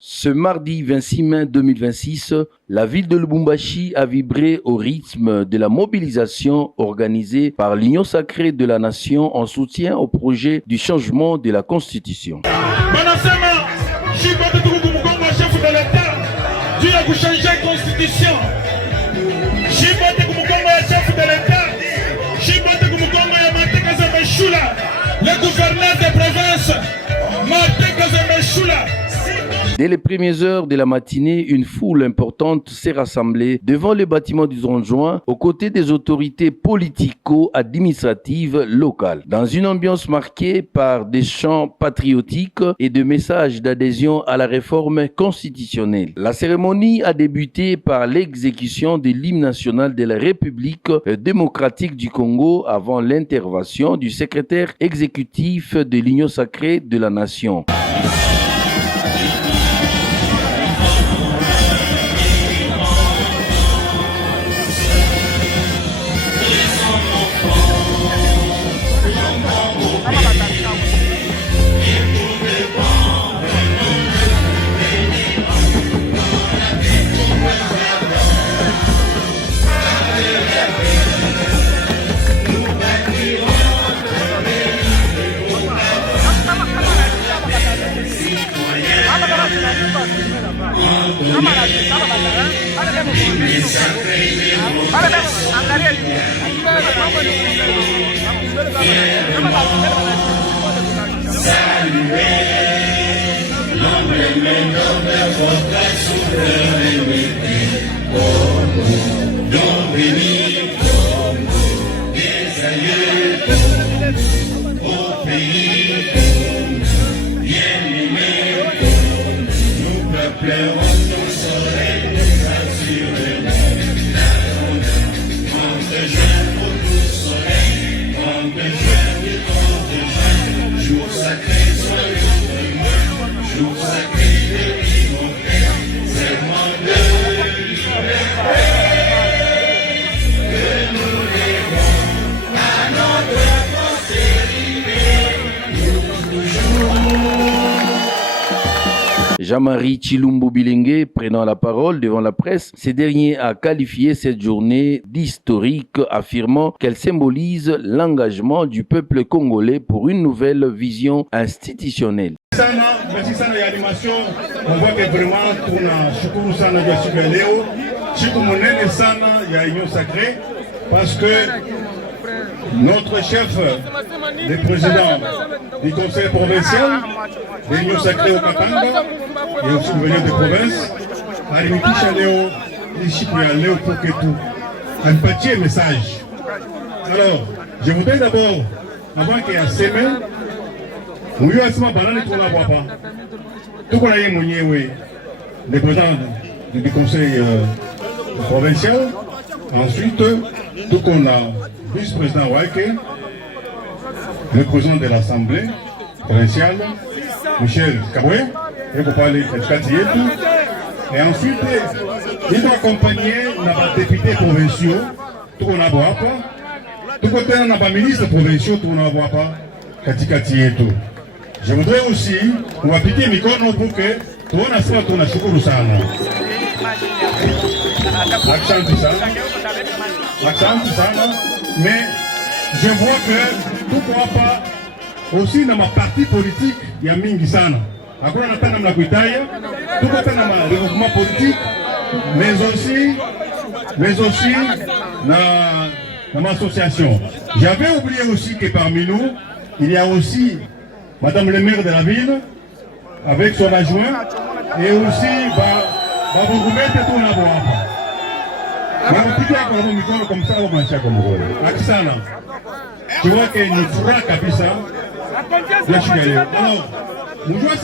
Ce mardi 26 mai 2026, la ville de Lubumbashi a vibré au rythme de la mobilisation organisée par l'Union sacrée de la nation en soutien au projet du changement de la Constitution. Le gouverneur des provinces, Dès les premières heures de la matinée, une foule importante s'est rassemblée devant le bâtiment du Zonjoin aux côtés des autorités politico-administratives locales, dans une ambiance marquée par des chants patriotiques et des messages d'adhésion à la réforme constitutionnelle. La cérémonie a débuté par l'exécution de l'hymne national de la République démocratique du Congo avant l'intervention du secrétaire exécutif de l'Union sacrée de la nation. Jean-Marie Chilumbu Bilenge prenant la parole devant la presse, ce dernier a qualifié cette journée d'historique, affirmant qu'elle symbolise l'engagement du peuple congolais pour une nouvelle vision institutionnelle. Merci sana ya animation, on voit que vraiment tunashukuru sana kwa siku ya leo, siku munene sana ya Union Sacrée, parce que notre chef, le président du conseil provincial de l'Union Sacrée au Katanga et aussi gouverneur de province, a limitisha leo siku ya leo pour que tout anipatie message. Alors, je voudrais d'abord, avant qu'il y ait un semaine, Muyo asema banane tuna bwapa. Tuko na yeye mwenyewe le président du conseil provincial. Ensuite, tuko na vice-président wake, le président de l'assemblée provinciale, Michel Kabwe, et pour parler katikati yetu. Et ensuite, il doit accompagner na députés provinciaux, tuko na bwapa. Tuko tena na ba ministres provinciaux, tuko na bwapa katikati yetu. Je voudrais aussi kuwapitia mikono pour que tuone sema tunashukuru sana. Asante sana. Mais je vois que tuko hapa aussi na maparti politique ya mingi sana. Hakuna nataka mna kuitaya. Tuko tena na regroupement politique, mais aussi na association. J'avais oublié aussi que parmi nous, il y a aussi Madame le maire de la ville, avec son adjoint, et aussi, Babougumete tout na boapa. Baboupika kwa mikono comme ça, au mancha comme rôle. Akisana. Tu vois qu'il nous fera kabisa. Alors, nous jouons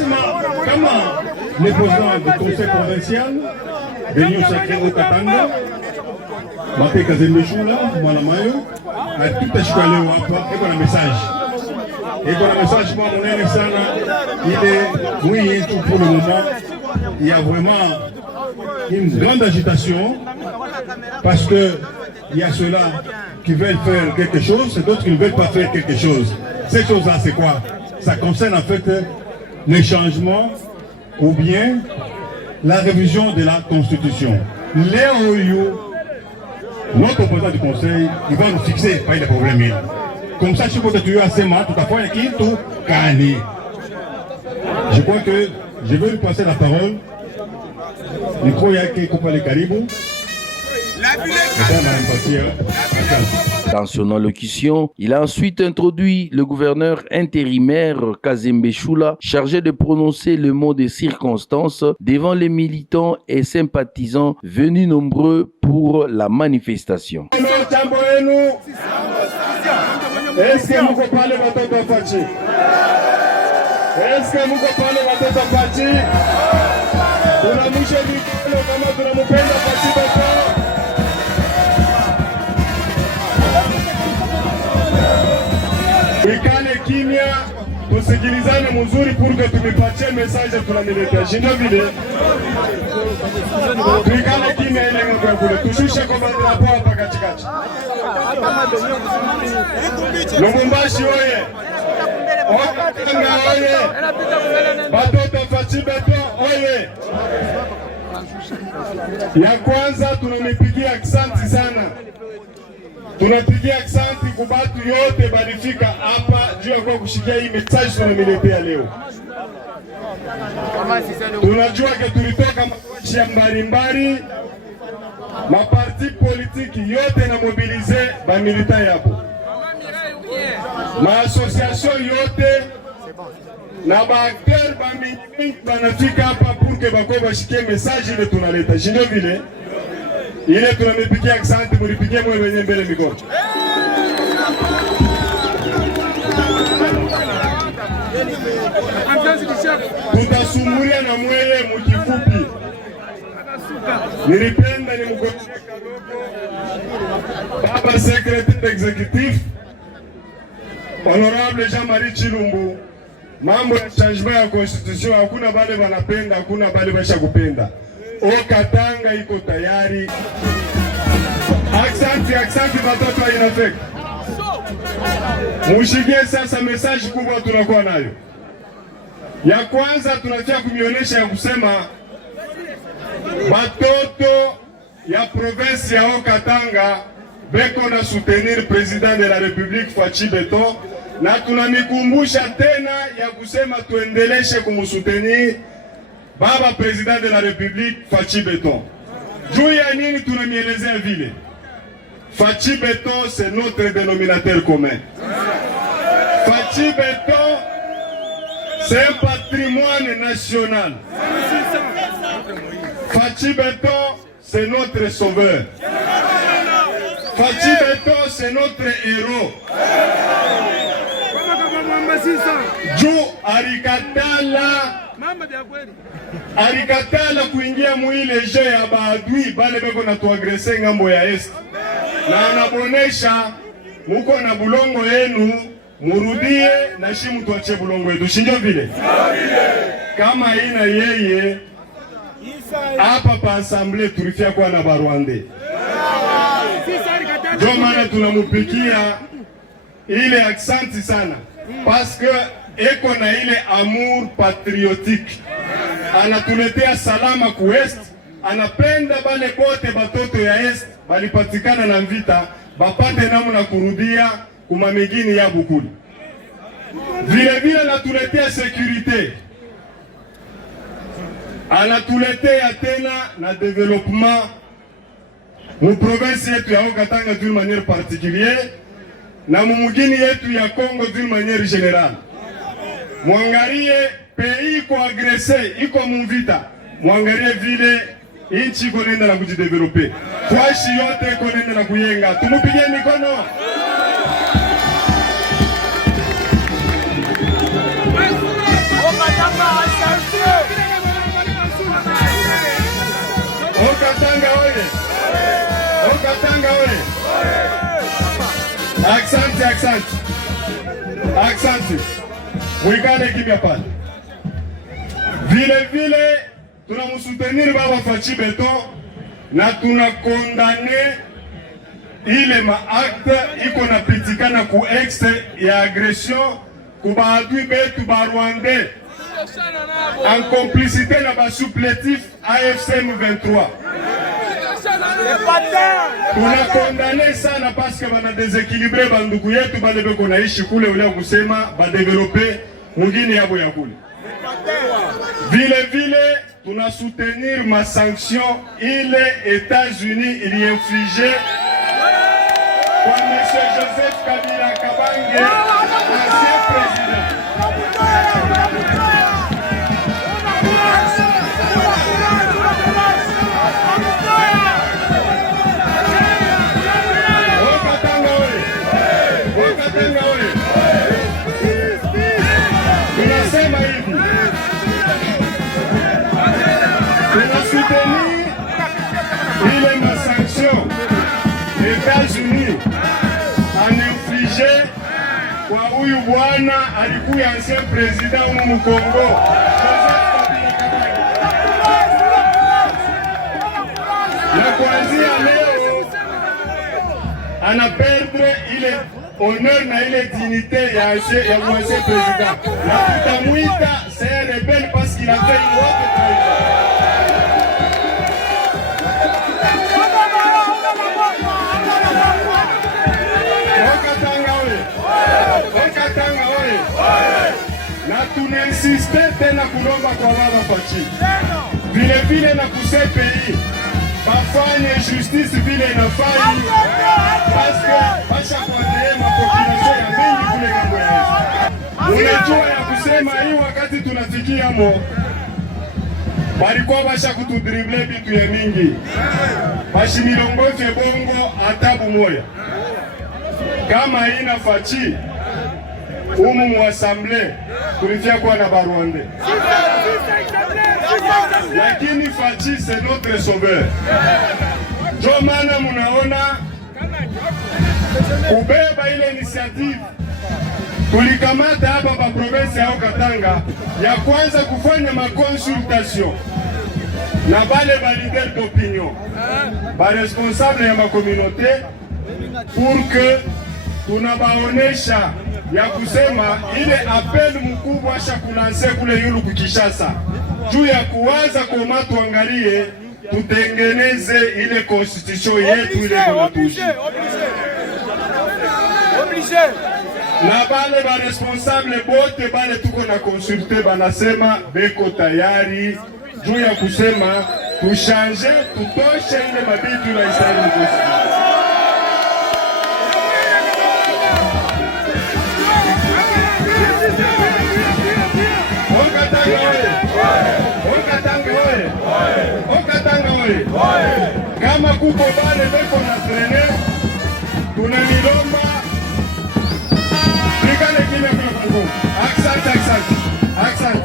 comment le président du conseil provincial, de l'Union sacrée au Katanga, Mapé Kazemeshula, Malamayo, a tout acheté à l'Europe, et voilà le message. Et pour le message, il est oui, pour le moment, il y a vraiment une grande agitation parce que il y a ceux-là qui veulent faire quelque chose et d'autres qui ne veulent pas faire quelque chose. Ces choses-là, c'est quoi? Ça concerne en fait les changements ou bien la révision de la Constitution. Notre président du Conseil, il va nous fixer pas les problèmes. Comme ça, je peux te tuer assez mal, tout à fait, qui tout gagné. Je crois que je vais lui passer la parole. Micro yake Kopale Karibou. Dans son allocution, il a ensuite introduit le gouverneur intérimaire Kazembe Choula, chargé de prononcer le mot de circonstance devant les militants et sympathisants venus nombreux pour la manifestation. Est-ce que vous parlez watoto Fachi? Est-ce que vous parlez watoto Fachi? Tunamshe mikono kama tunampenda Fachi Beto. Ikale kimya, tusikilizane mzuri pour que tumipatie message tunamletea. Ndio vile. Ikale kimya ile ngombe kule. Tushushe kwa drapo hapa katikati. Lubumbashi oye. Okatanga oye. Batoto Fachi Beto oye. Ya kwanza tunamipigia asante sana. Tunapigia asante kwa watu yote balifika hapa juu ya kwa kushikia hii message tunamletea leo. Tunajua ke tulitoka machi mbalimbali, maparti politiki yote na mobilize ba militant yapo. Maassociation yote na ba acteur ba mingi banafika hapa pour que bako bashikie message ile tunaleta. Ndio vile ile tunamipigia asante, mulipigie mwe wenye mbele mikono. Tutasumulia na mwele mukifupi. Nilipenda ni mkono Baba Secretary Executive Honorable Jean-Marie Chilumbu. Mambo ya changement ya constitution hakuna bale wanapenda, hakuna bale basha kupenda. Okatanga iko tayari. Aksanti batoto wa inafek. Mushigie sasa message kubwa tunakuwa nayo. Ya kwanza tunataka kumionyesha ya kusema batoto ya province ya Okatanga beko na soutenir president de la République Fachi Beto, na tunamikumbusha tena ya kusema tuendeleshe kumusoutenir baba president de la République Fachi Beto. Juu ya nini tunamielezea vile? Fachi Beto c'est notre dénominateur commun. Fachi Beto c'est un patrimoine national. Fachi Beto c'est notre sauveur. Fachi Beto c'est notre héros. Juu alikatala kuingia muile je ya baadui bale beko na tuagrese ngambo ya est, na anabonesha muko na bulongo yenu, murudie na shimu tuache bulongo yetu. Shinjo vile kama ina yeye hapa pa assemblée tulifia kwa na Barwande, ndio maana tunamupikia ile aksanti sana parce que eko na ile amour patriotique, anatuletea salama ku est, anapenda bale bote batoto ya est balipatikana na vita bapate namna kurudia kuma migini ya Bukuli. Vile vile anatuletea sécurité, anatuletea tena na développement mu province yetu ya Okatanga d'une manière particulière na mumugini yetu ya Congo d'une manière générale. Mwangalie pays iko agressé, iko muvita, mwangalie vile inchi iko nenda na kujidevelope, kwashi yote iko nenda na kuyenga. Tumupigie mikono. Okatanga oye! Okatanga oye! Aksanti. Mwikale kimya pale. Vile vile tunamusutenir baba Fachi Beto na tunakondane ile maakte iko napitikana ku ex ya agression ku baadui betu ba Rwanda. en complicité na basuplétif AFC M23. Tunakondane sana parce que bana déséquilibré bandugu yetu bale beko naishi kule ule kusema ba développer mwingine yabo ya kule. Vile vile tunasoutenir ma sanction ile États-Unis il y infligé kwa M. Joseph Kabila Kabange, ancien président. Tunasema hivi, tunasoutenir ile masanction États-Unis en infligé kwa huyu bwana alikuwa ancien président humu Kongo, na kuanzia leo ana perdre ile honneur na ile dignité ya ancien président, na tutamwita c'est un rebelle parce qu'il a fait une autre trahison. Okatanga oye, na tunainsiste tena kulomba kwa baba Fachi vile vile na kusepei bafanye justice vile inafai, parce que basha kuangalia mapopulation ya mingi kule ngambo ya unajua ya kusema hii wakati tunafikia mo balikuwa basha kutudrible bitu ya mingi bashi milongozi bongo atabu moya kama ina Fachi umu muasamble tulifia kuwa na Barwande, lakini Fachi c'est notre sauveur. Jo maana munaona kubeba ile initiative tulikamata hapa pa province ya Katanga ya kwanza kufanya makonsultation na bale ba leader d'opinion ba responsable ya makomunote pour que tunabaonesha ya kusema ile apel mkubwa asha kulanse kule yulu kukishasa juu ya kuwaza koma tuangalie tutengeneze ile constitution yetu ile tunatushi na bale ba responsable bote bale tuko na consulte banasema beko tayari juu ya kusema tushanje tutoshe ile mabitu na Israeli constitution. Kama kuko bale beko na trene tunamilomba nikale kile kwa Kongo. Accent.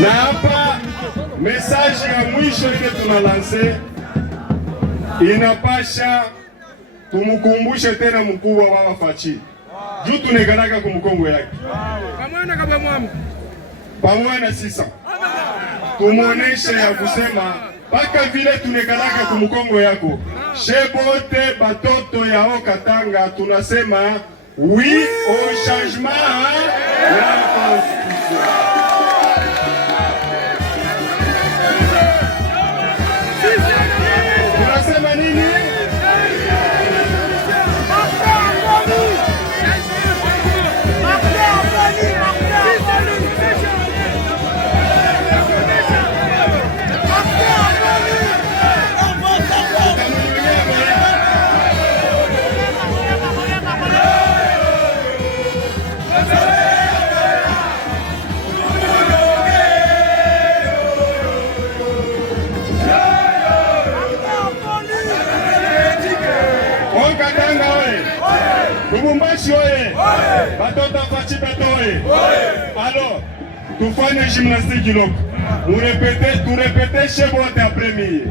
Na hapa message ya mwisho ile tunalanse inapasha tumukumbushe tena mkubwa wa Fachi juu tunegalaka kumkongo yake pamoja na sisa tumuoneshe ya kusema paka vile tunegalaka kumkongo yako shebote batoto ya Katanga tunasema oui au changement de la constitution. Tunasema nini? Lubumbashi oye! Batoto Fachi beto oye! Alors, tufanye gymnastique kiloko. Turepete shebote après-midi.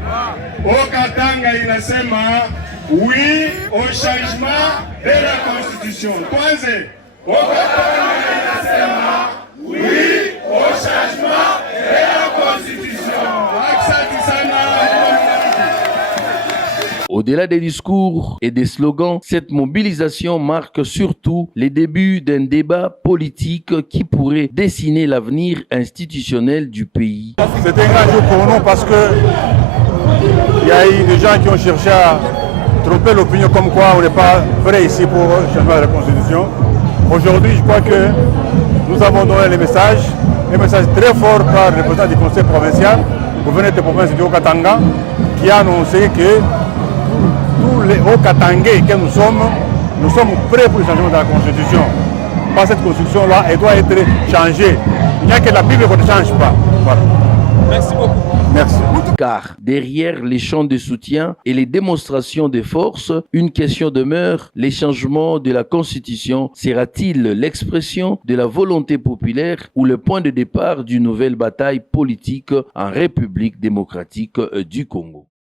Katanga inasema oui au changement de la constitution. Kwanze, Katanga inasema oui au changement de la constitution. Asante sana. Au Au-delà des discours et des slogans, cette mobilisation marque surtout les débuts d'un débat politique qui pourrait dessiner l'avenir institutionnel du pays. C'est un grand jour pour nous parce que il y a eu des gens qui ont cherché à tromper l'opinion comme quoi on n'est pas vrai ici pour changer la Constitution. Aujourd'hui, je crois que nous avons donné un message très fort par le président du conseil provincial, le gouverneur de province du Haut-Katanga, qui a annoncé que tous les Hauts-Katangais que nous sommes prêts pour le changement de la Constitution. Pas cette Constitution-là, elle doit être changée. Il n'y a que la Bible qu'on ne change pas. Voilà. Merci beaucoup. Merci. Car derrière les chants de soutien et les démonstrations de force, une question demeure: les changements de la Constitution sera-t-il l'expression de la volonté populaire ou le point de départ d'une nouvelle bataille politique en République démocratique du Congo?